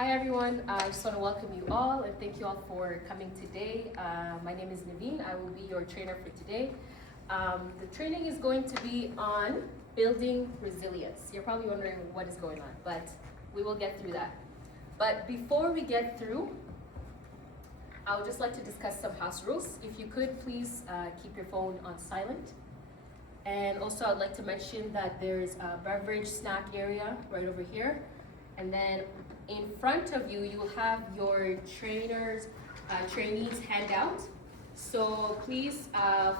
Hi everyone, I just want to welcome you all and thank you all for coming today. My name is Naveen, I will be your trainer for today. The training is going to be on building resilience. You're probably wondering what is going on, but we will get through that. But before we get through, I would just like to discuss some house rules. If you could, please keep your phone on silent. And also I'd like to mention that there's a beverage snack area right over here. And then in front of you, you'll have your trainees handout. So please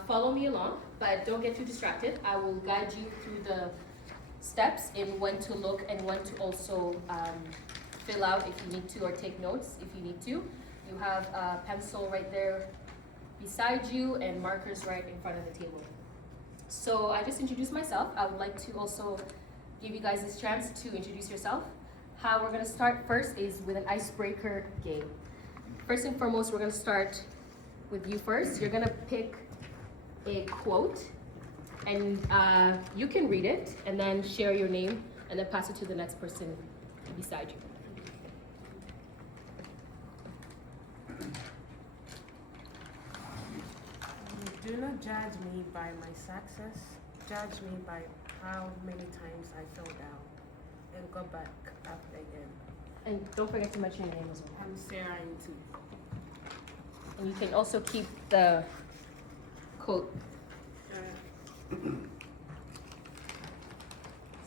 follow me along, but don't get too distracted. I will guide you through the steps in when to look and when to also fill out if you need to, or take notes if you need to. You have a pencil right there beside you and markers right in front of the table. So I just introduced myself. I would like to also give you guys this chance to introduce yourself. How we're gonna start first is with an icebreaker game. First and foremost, we're gonna start with you first. You're gonna pick a quote and you can read it and then share your name and then pass it to the next person beside you. Do not judge me by my success. Judge me by how many times I fell down and got back up again. And don't forget to mention your name as well. I'm Sarah Inti. And you can also keep the quote.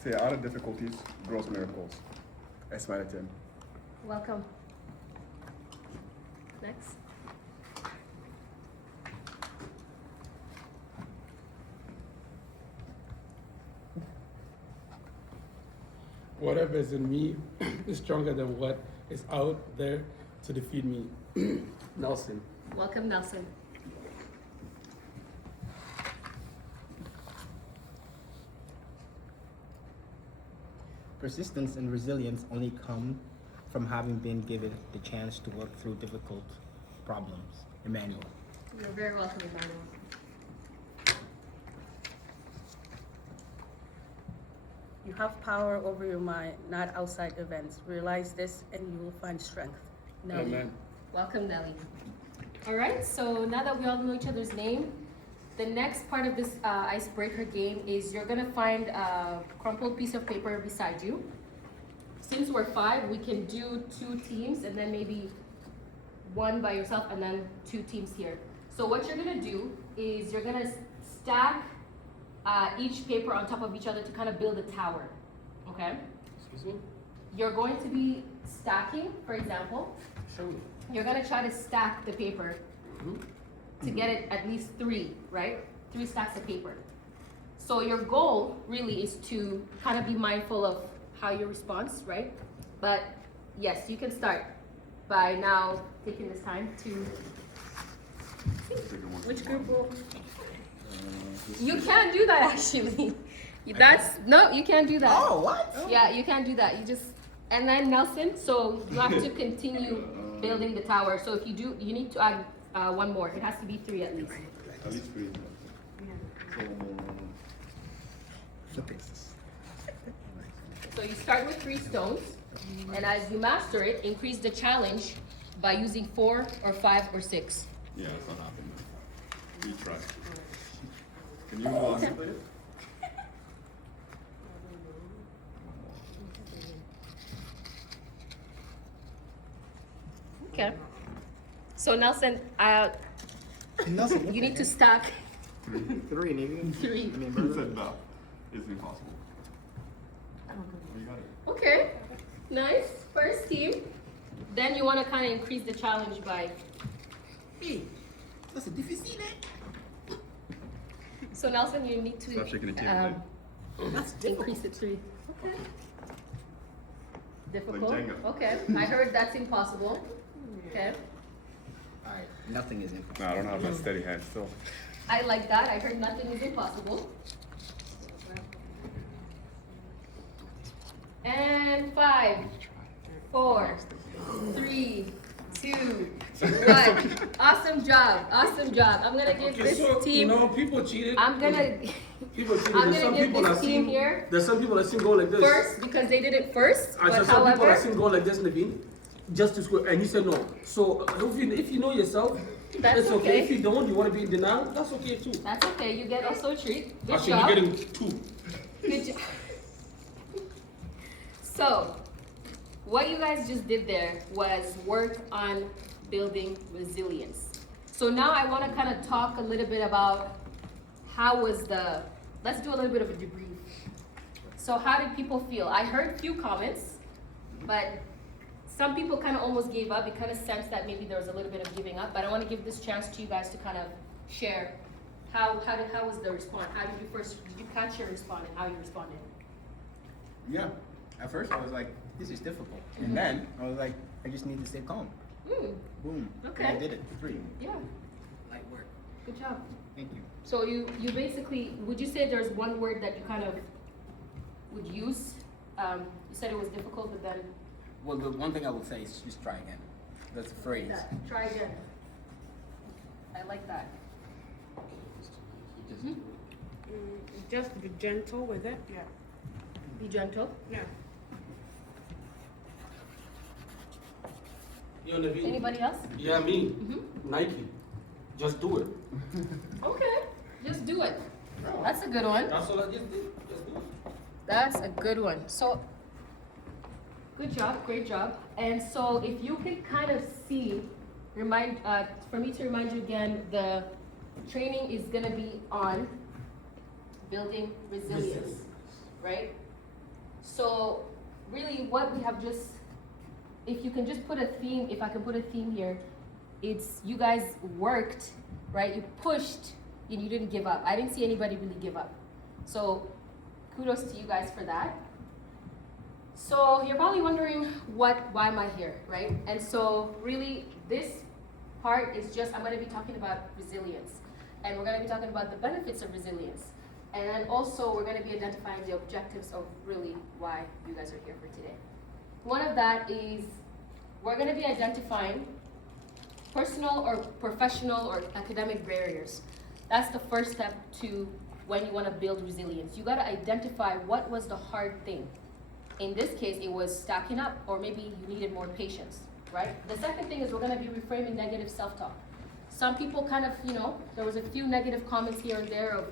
Say, out of difficulties grows miracles. Esmail Tim. Welcome. Next. Whatever is in me is stronger than what is out there to defeat me. Nelson. Welcome, Nelson. Persistence and resilience only come from having been given the chance to work through difficult problems. Emmanuel. You're very welcome, Emmanuel. You have power over your mind, not outside events. Realize this and you will find strength. Nelly. Amen. Welcome, Nelly. All right, so now that we all know each other's name, the next part of this icebreaker game is you're gonna find a crumpled piece of paper beside you. Since we're 5, we can do 2 teams and then maybe 1 by yourself and then 2 teams here. So what you're gonna do is you're gonna stack each paper on top of each other to kind of build a tower, okay? Excuse me? You're going to be stacking, for example. Show me. You're gonna try to stack the paper to get it at least 3, right? 3 stacks of paper. So your goal really is to kind of be mindful of how you respond, right? But yes, you can start by now taking this time to. Which group will? You can't do that actually. No, you can't do that. Oh, what? Yeah, you can't do that. You just, and then Nelson, so you have to continue building the tower. So if you do, you need to add 1 more. It has to be 3 at least. At least 3. So you start with 3 stones, and as you master it, increase the challenge by using 4 or 5 or 6. Yeah, it's not happening. We try. Can you split it? Okay. So Nelson, you need to stack 3, nigga. 3. I mean, He brother. said no. It's impossible. You got it. Okay, nice. First team. Then you want to kind of increase the challenge by. Hey, that's a difficile. So Nelson, you need to Stop shaking the table, That's increase it 3. Okay. Difficult. Jenga. Okay. I heard that's impossible. Okay. Alright, nothing is impossible. No, I don't have a steady hand still. I like that. I heard nothing is impossible. And 5, 4, 3, 2, 1. Awesome job. Awesome job. I'm gonna give Okay, this so, team. people cheated. I'm gonna. People cheated. I'm There's gonna some give people this that team seen, here there's some people that seen go like this. first because they did it first. I But said some people that however, seen go like this, Naveen. just to score, and he said no. So if you know yourself, That's it's okay. okay. If you don't, you want to be in denial, that's okay too. That's okay, you get also a treat. Good Actually, job. you're getting 2. Good job. So, what you guys just did there was work on building resilience. So now I want to kind of talk a little bit about let's do a little bit of a debrief. So how did people feel? I heard a few comments, but some people kind of almost gave up. It kind of sensed that maybe there was a little bit of giving up, but I want to give this chance to you guys to kind of share how was the response? Did you catch your response and how you responded? Yeah. At first I was like, this is difficult. And then I was like, I just need to stay calm. Mm, Boom. Okay. And I did it. 3. yeah, Light work. good job. Thank you. So you basically, would you say there's one word that you kind of would use? You said it was difficult, but then Well, the one thing I would say is just try again. That's a phrase. try again. I like that. Mhm. Just be gentle with it. Yeah. Be gentle. Yeah. You know, Naveen? Anybody else? Yeah, me. Mm-hmm. Nike. Just do it. Okay, just do it. That's a good one. That's all I just did. Just do it. That's a good one. So, good job, great job. And so, if you can kind of see, for me to remind you again, the training is going to be on building resilience, right? So, really, what we have just, if you can just put a theme, if I can put a theme here, it's you guys worked, right? You pushed and you didn't give up. I didn't see anybody really give up. So, kudos to you guys for that. So you're probably wondering why am I here, right? And so really this part is just, I'm gonna be talking about resilience. And we're gonna be talking about the benefits of resilience. And then also we're gonna be identifying the objectives of really why you guys are here for today. One of that is we're gonna be identifying personal or professional or academic barriers. That's the first step to when you want to build resilience. You got to identify what was the hard thing. In this case, it was stacking up, or maybe you needed more patience, right? The second thing is we're going to be reframing negative self-talk. Some people kind of, there was a few negative comments here and there of,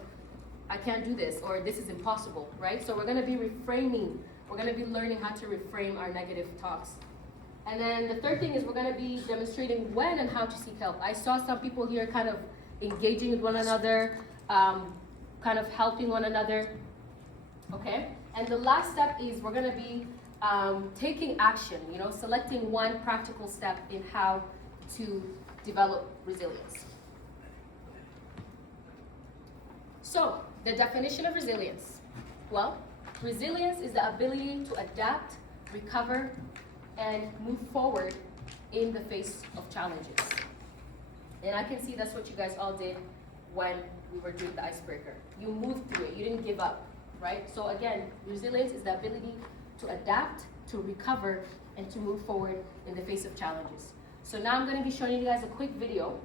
I can't do this, or this is impossible, right? So we're going to be reframing. We're going to be learning how to reframe our negative talks. And then the third thing is we're going to be demonstrating when and how to seek help. I saw some people here kind of engaging with one another, kind of helping one another, okay? And the last step is we're gonna be taking action, selecting one practical step in how to develop resilience. So, the definition of resilience. Well, resilience is the ability to adapt, recover, and move forward in the face of challenges. And I can see that's what you guys all did when we were doing the icebreaker. You moved through it, you didn't give up, right? So again, resilience is the ability to adapt, to recover, and to move forward in the face of challenges. So now I'm gonna be showing you guys a quick video.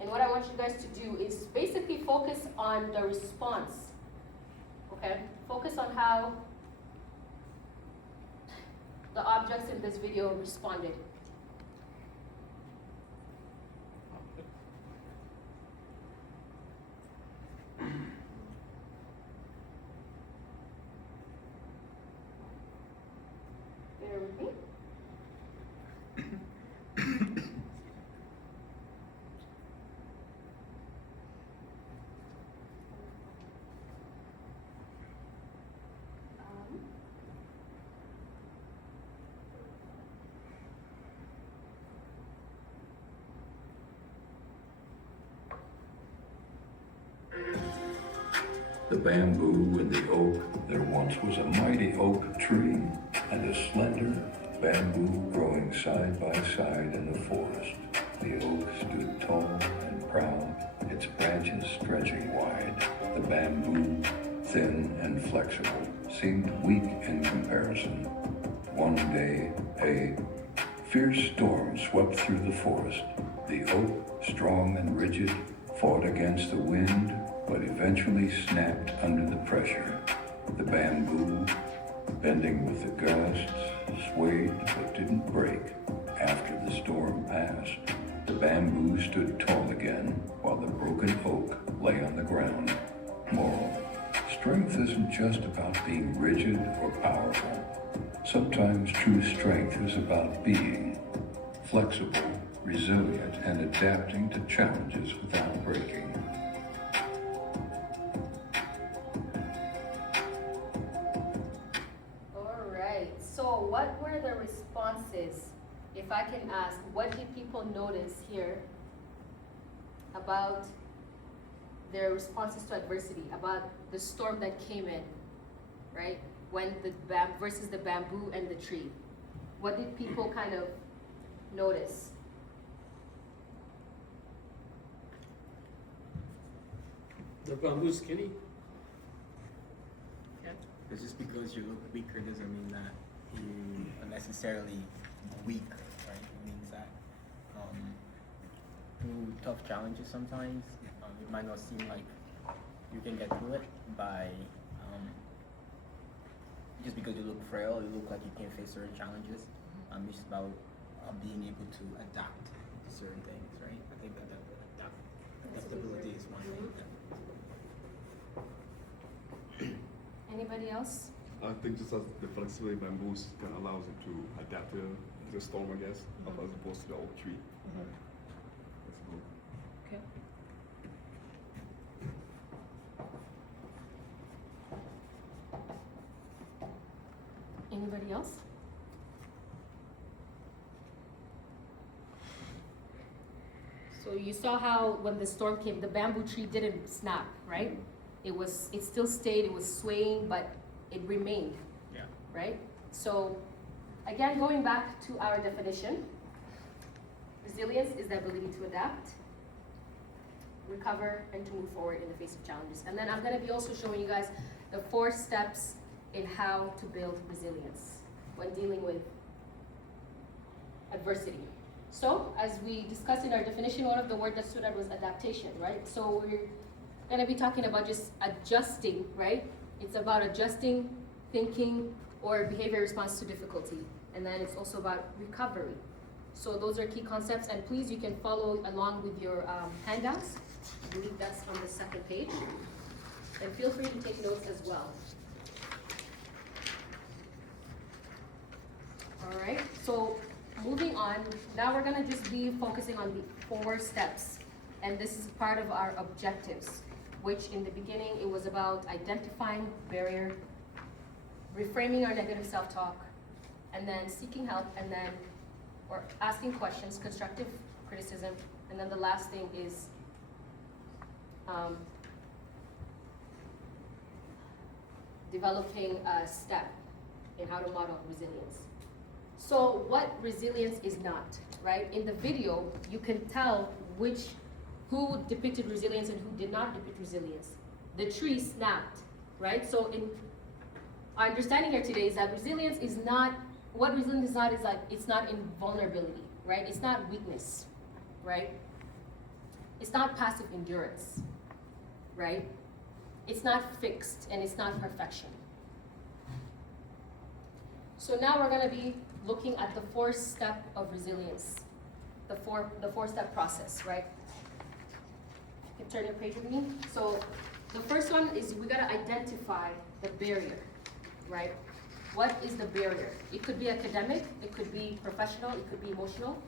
And what I want you guys to do is basically focus on the response, okay? Focus on how the objects in this video responded. Bear with me. The bamboo and the oak, there once was a mighty oak tree, and a slender bamboo growing side by side in the forest. The oak stood tall and proud, its branches stretching wide. The bamboo, thin and flexible, seemed weak in comparison. One day, a fierce storm swept through the forest. The oak, strong and rigid, fought against the wind, but eventually snapped under the pressure. The bamboo, bending with the gusts, swayed but didn't break. After the storm passed, the bamboo stood tall again, while the broken oak lay on the ground. Moral: strength isn't just about being rigid or powerful. Sometimes true strength is about being flexible, resilient, and adapting to challenges without breaking. All right, so what were the responses? If I can ask, what did people notice here about their responses to adversity, about the storm that came in, right? When the versus the bamboo and the tree. What did people kind of notice? The bamboo skinny? It's just because you look weaker doesn't mean that you are necessarily weak, right? It means that through tough challenges sometimes, it might not seem like you can get through it by just because you look frail, you look like you can't face certain challenges. It's just about being able to adapt to certain things, right? I think that adaptability is one thing. Anybody else? I think just as the flexibility bamboos can allows it to adapt to the storm, I guess, as opposed to the oak tree. That's cool. Okay. Anybody else? So you saw how when the storm came, the bamboo tree didn't snap, right? It still stayed, it was swaying, but it remained. Yeah. Right? So again, going back to our definition, resilience is the ability to adapt, recover, and to move forward in the face of challenges. And then I'm gonna be also showing you guys the 4 steps in how to build resilience when dealing with adversity. So, as we discussed in our definition, one of the words that stood out was adaptation, right? So we're gonna be talking about just adjusting, right? It's about adjusting thinking or behavior response to difficulty. And then it's also about recovery. So those are key concepts, and please, you can follow along with your handouts. I believe that's on the 2nd page. And feel free to take notes as well. All right, so moving on, now we're gonna just be focusing on the 4 steps. And this is part of our objectives, which in the beginning, it was about identifying barrier, reframing our negative self-talk, and then seeking help, and then, or asking questions, constructive criticism, and then the last thing is developing a step in how to model resilience. So what resilience is not, right? In the video, you can tell who depicted resilience and who did not depict resilience. The tree snapped, right? So in our understanding here today is that resilience is not, what resilience is not is like, it's not invulnerability, right? It's not weakness, right? It's not passive endurance, right? It's not fixed and it's not perfection. So now we're gonna be looking at the 4th step of resilience, the 4-step process, right? You can turn your page with me. So the first one is we gotta identify the barrier, right? What is the barrier? It could be academic, it could be professional, it could be emotional.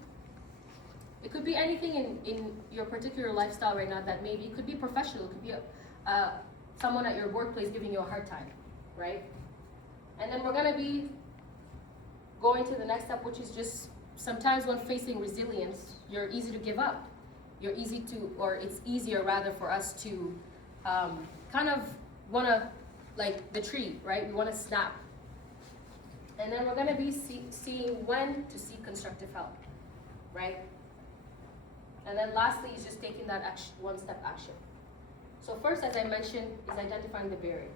It could be anything in your particular lifestyle right now that maybe, it could be professional, it could be someone at your workplace giving you a hard time, right? And then we're gonna be going to the next step, which is just sometimes when facing resilience, you're easy to give up. You're easy to, or it's easier rather for us to kind of wanna, like the tree, right? We wanna snap. And then we're gonna be seeing when to seek constructive help, right? And then lastly is just taking that action, 1-step action. So first, as I mentioned, is identifying the barrier.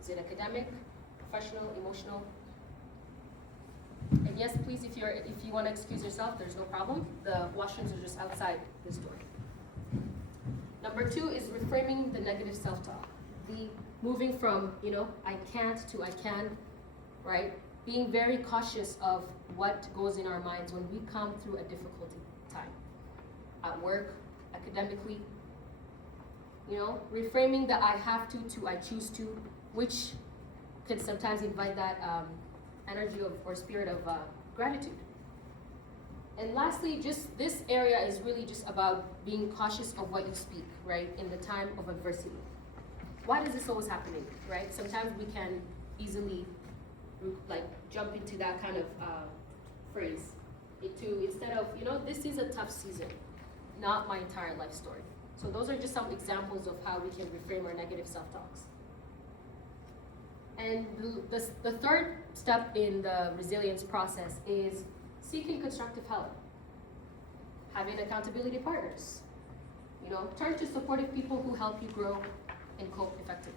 Is it academic, professional, emotional? And yes, please, if you want to excuse yourself, there's no problem. The washrooms are just outside this door. Number 2 is reframing the negative self-talk. The moving from, I can't to I can, right? Being very cautious of what goes in our minds when we come through a difficult time. At work, academically, you know, reframing the I have to I choose to, which can sometimes invite that energy of or spirit of gratitude. And lastly, just this area is really just about being cautious of what you speak, right, in the time of adversity. Why does this always happening, right? Sometimes we can easily like jump into that kind of phrase instead of, you know, this is a tough season, not my entire life story. So those are just some examples of how we can reframe our negative self-talks. And the third step in the resilience process is seeking constructive help, having accountability partners. You know, turn to supportive people who help you grow and cope effectively.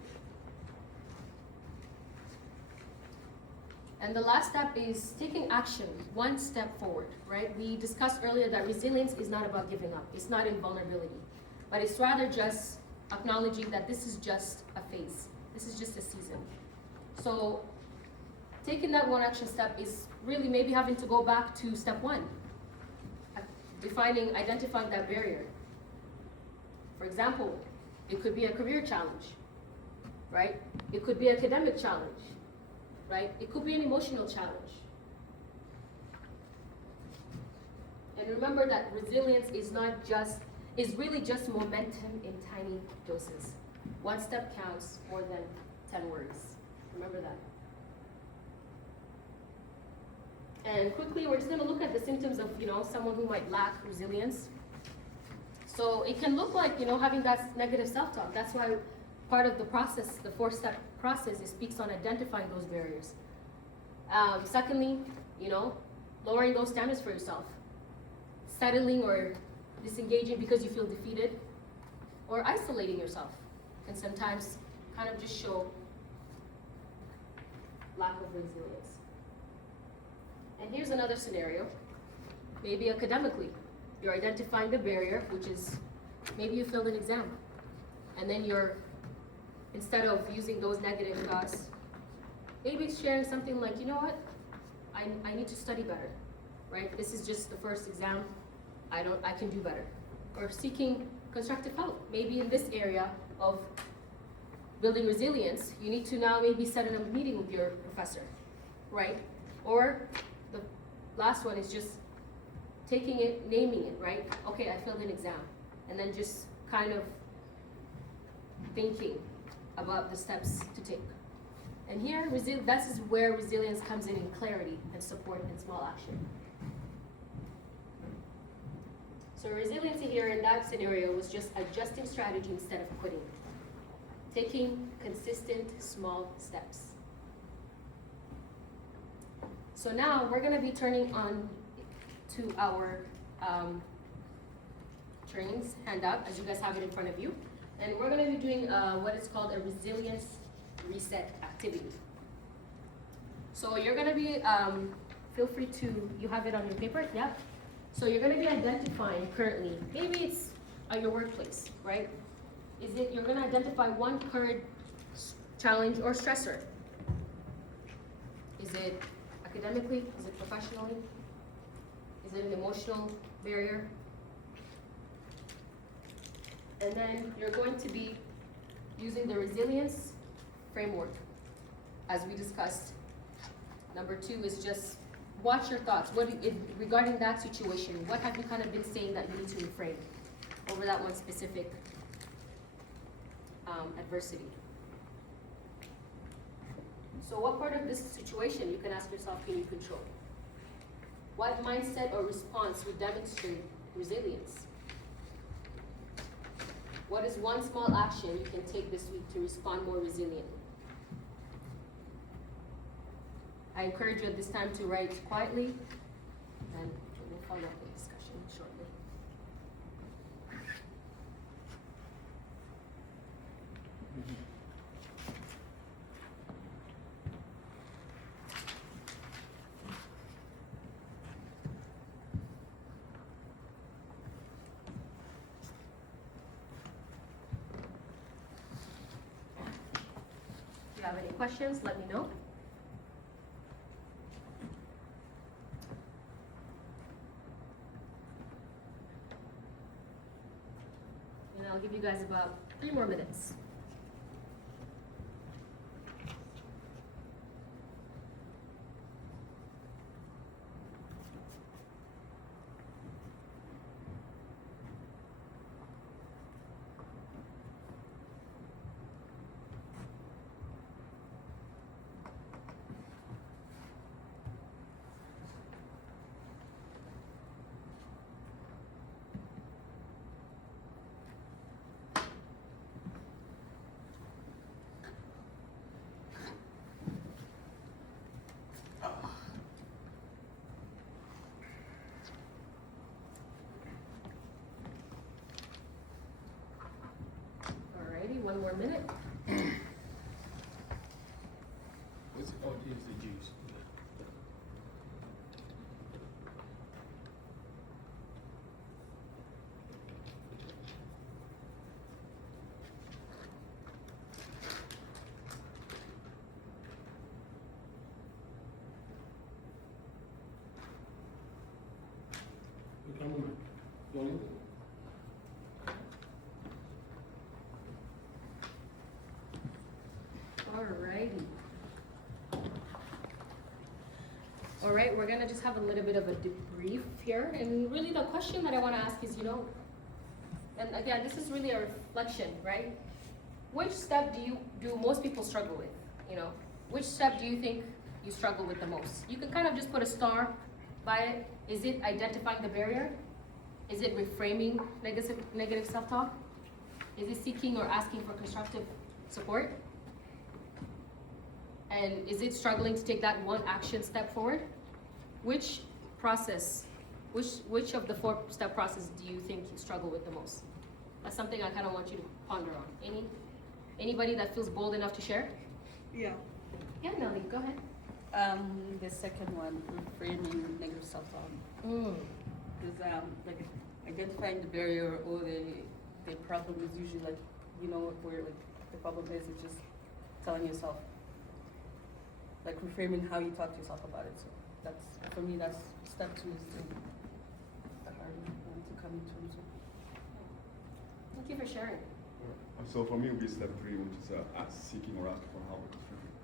And the last step is taking action, one step forward, right? We discussed earlier that resilience is not about giving up. It's not invulnerability, but it's rather just acknowledging that this is just a phase. This is just a season. So taking that one action step is really maybe having to go back to step one, identifying that barrier. For example, it could be a career challenge, right? It could be an academic challenge, right? It could be an emotional challenge. And remember that resilience is really just momentum in tiny doses. One step counts more than 10 words. Remember that. And quickly, we're just gonna look at the symptoms of, you know, someone who might lack resilience. So it can look like, you know, having that negative self-talk. That's why part of the process, the 4-step process, it speaks on identifying those barriers. Secondly, you know, lowering those standards for yourself. Settling or disengaging because you feel defeated, or isolating yourself can sometimes kind of just show lack of resilience. And here's another scenario. Maybe academically, you're identifying the barrier, which is maybe you failed an exam, and then instead of using those negative thoughts, maybe it's sharing something like, you know what, I need to study better, right? This is just the first exam. I can do better. Or seeking constructive help. Maybe in this area of building resilience, you need to now maybe set in a meeting with your professor, right? Or the last one is just taking it, naming it, right? Okay, I failed an exam. And then just kind of thinking about the steps to take. And here, that is where resilience comes in clarity and support and small action. So resiliency here in that scenario was just adjusting strategy instead of quitting. Taking consistent small steps. So now we're gonna be turning on to our trainings handout, as you guys have it in front of you. And we're gonna be doing what is called a resilience reset activity. So you're gonna be, feel free to, you have it on your paper, yeah? So you're gonna be identifying currently, maybe it's at your workplace, right? You're gonna identify one current challenge or stressor. Is it academically? Is it professionally? Is it an emotional barrier? And then you're going to be using the resilience framework, as we discussed. Number 2 is just watch your thoughts. Regarding that situation, what have you kind of been saying that you need to reframe over that one specific adversity? So what part of this situation, you can ask yourself, can you control? What mindset or response would demonstrate resilience? What is one small action you can take this week to respond more resiliently? I encourage you at this time to write quietly, and we'll follow up the discussion shortly. If you have any questions, let me know. I'll give you guys about 3 more minutes. Alrighty, 1 more minute. What's it called? Use the juice. Come on. Going. Alrighty. Alright, we're gonna just have a little bit of a debrief here, and really the question that I wanna ask is, and again, this is really a reflection, right? Which step do most people struggle with, Which step do you think you struggle with the most? You can kind of just put a star by it. Is it identifying the barrier? Is it reframing negative self-talk? Is it seeking or asking for constructive support? And is it struggling to take that one action step forward? Which process, which of the 4-step process do you think you struggle with the most? That's something I kind of want you to ponder on. Anybody that feels bold enough to share? Yeah. Yeah, Nelly, go ahead. The second one, reframing negative self-talk. Is like identifying the barrier or the problem is usually like, where like the problem is, it's just telling yourself, like reframing how you talk to yourself about it. So that's, for me, that's step 2 is the hard one to come to terms with. Thank you for sharing. So for me, it would be step 3, which is seeking or asking for help with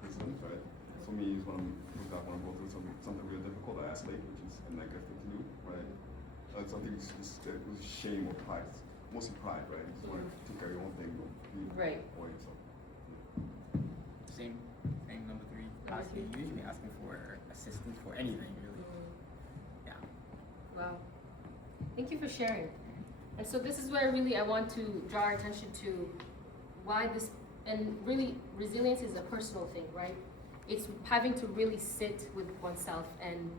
resilience, right? For me, is when I want to go through something really difficult, I isolate, which is a negative thing to do, right? Something is shame or pride, mostly pride, right? You just want to take care of your own thing, Right. or yourself. Same number 3. Number Usually asking for assistance for anything, really. Yeah. Wow. Thank you for sharing. And so this is where really I want to draw our attention to why this, and really resilience is a personal thing, right? It's having to really sit with oneself and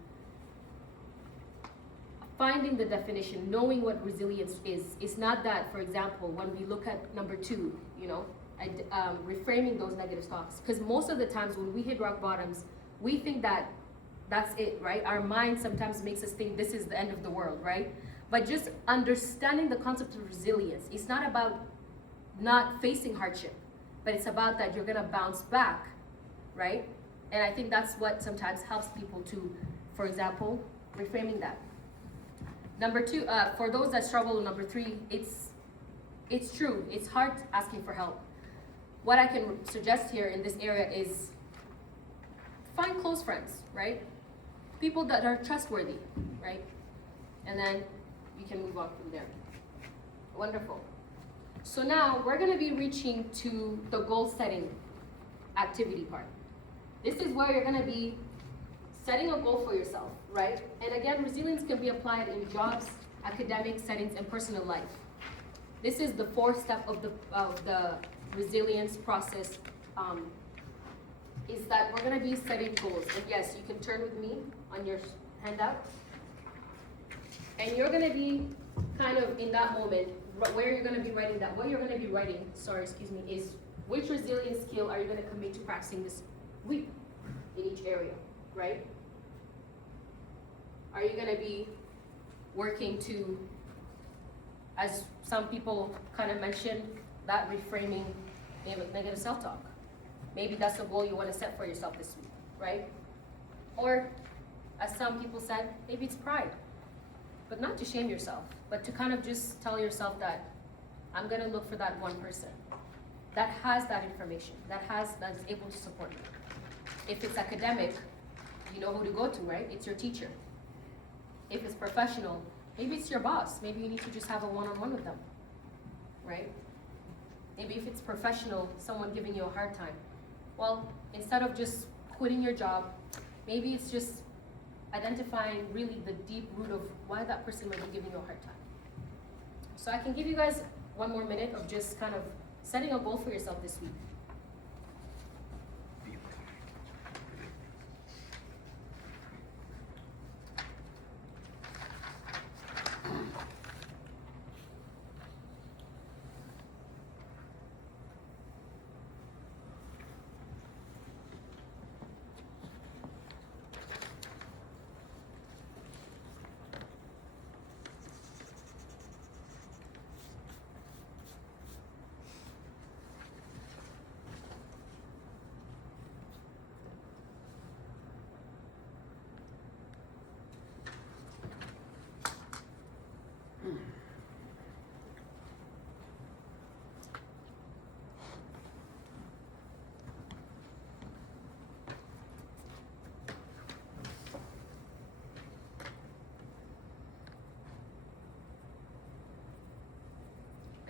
finding the definition, knowing what resilience is. It's not that, for example, when we look at number 2, reframing those negative thoughts. Because most of the times when we hit rock bottoms, we think that that's it, right? Our mind sometimes makes us think this is the end of the world, right? But just understanding the concept of resilience, it's not about not facing hardship, but it's about that you're gonna bounce back, right? And I think that's what sometimes helps people to, for example, reframing that. Number 2, for those that struggle with number 3, it's true, it's hard asking for help. What I can suggest here in this area is find close friends, right? People that are trustworthy, right? And then you can move on from there. Wonderful. So now we're gonna be reaching to the goal setting activity part. This is where you're gonna be setting a goal for yourself, right? And again, resilience can be applied in jobs, academic settings, and personal life. This is the 4th step of the resilience process, is that we're gonna be setting goals. And yes, you can turn with me on your handout. And you're gonna be kind of in that moment, where you're gonna be writing that, what you're gonna be writing, is which resilience skill are you gonna commit to practicing this week in each area, right? Are you gonna be working to, as some people kind of mentioned, that reframing negative self-talk? Maybe that's a goal you wanna set for yourself this week, right? Or, as some people said, maybe it's pride. But not to shame yourself, but to kind of just tell yourself that I'm gonna look for that one person that has that information, that is able to support me. If it's academic, you know who to go to, right? It's your teacher. If it's professional, maybe it's your boss. Maybe you need to just have a one-on-one with them, right? Maybe if it's professional, someone giving you a hard time. Well, instead of just quitting your job, maybe it's just identifying really the deep root of why that person might be giving you a hard time. So I can give you guys 1 more minute of just kind of setting a goal for yourself this week.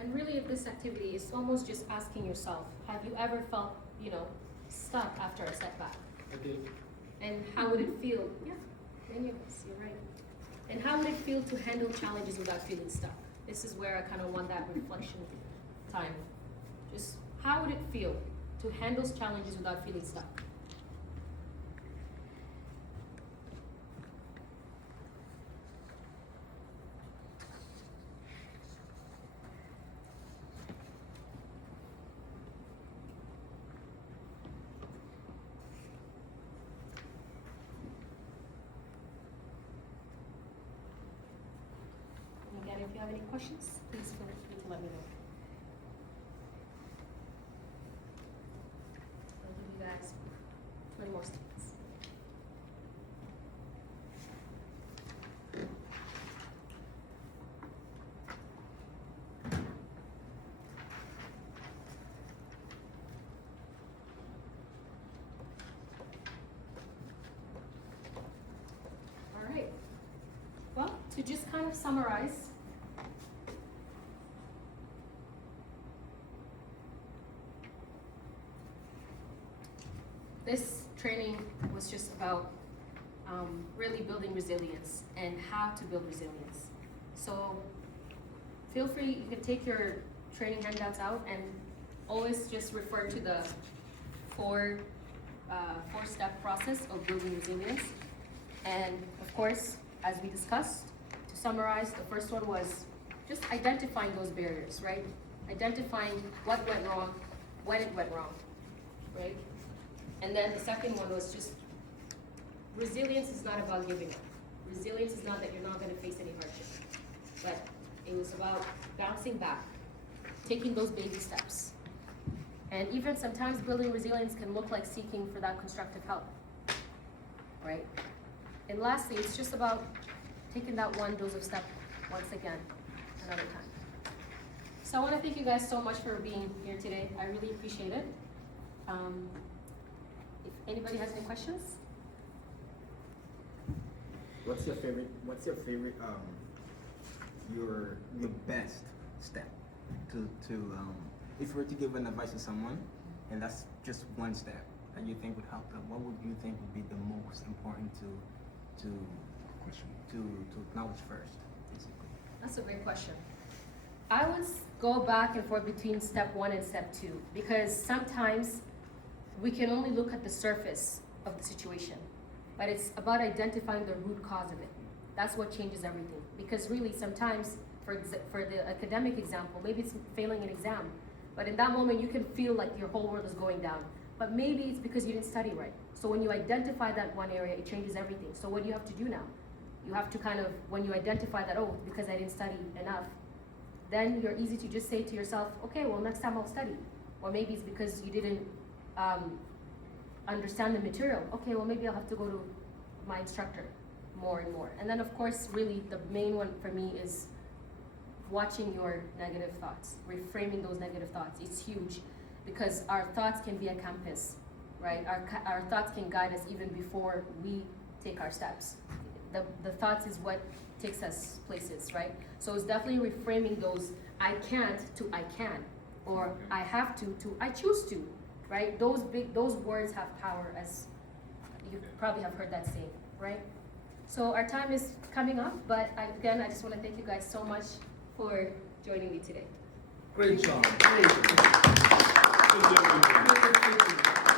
And really, if this activity is almost just asking yourself, have you ever felt, stuck after a setback? I did. And how would it feel? Yeah, many of us, you're right. And how would it feel to handle challenges without feeling stuck? This is where I kind of want that reflection time. Just how would it feel to handle challenges without feeling stuck? Again, if you have any questions, please feel free to let me know. I'll give you guys 20 more seconds. All right. Well, to just kind of summarize, this training was just about really building resilience and how to build resilience. So feel free, you can take your training handouts out and always just refer to the four-step process of building resilience. And of course, as we discussed, to summarize, the first one was just identifying those barriers, right? Identifying what went wrong, when it went wrong, right? And then the second one was just, resilience is not about giving up. Resilience is not that you're not gonna face any hardship, but it was about bouncing back, taking those baby steps. And even sometimes building resilience can look like seeking for that constructive help, right? And lastly, it's just about taking that one dose of step once again, another time. So I wanna thank you guys so much for being here today. I really appreciate it. If anybody has any questions? What's your your best step to if you were to give an advice to someone, and that's just one step that you think would help them, what would you think would be the most important to acknowledge first, basically? That's a great question. I would go back and forth between step 1 and step 2, because sometimes we can only look at the surface of the situation, but it's about identifying the root cause of it. That's what changes everything. Because really, sometimes, for the academic example, maybe it's failing an exam, but in that moment you can feel like your whole world is going down. But maybe it's because you didn't study right. So when you identify that one area, it changes everything. So what do you have to do now? You have to kind of, when you identify that, oh, because I didn't study enough, then you're easy to just say to yourself, okay, well, next time I'll study. Or maybe it's because you didn't understand the material. Okay, well, maybe I'll have to go to my instructor more and more. And then, of course, really the main one for me is watching your negative thoughts, reframing those negative thoughts. It's huge because our thoughts can be a compass, right? Our thoughts can guide us even before we take our steps. The thoughts is what takes us places, right? So it's definitely reframing those I can't to I can, or I have to I choose to, right? Those words have power, as you probably have heard that saying, right? So our time is coming up, but again, I just want to thank you guys so much for joining me today. Great job. Great. Good job.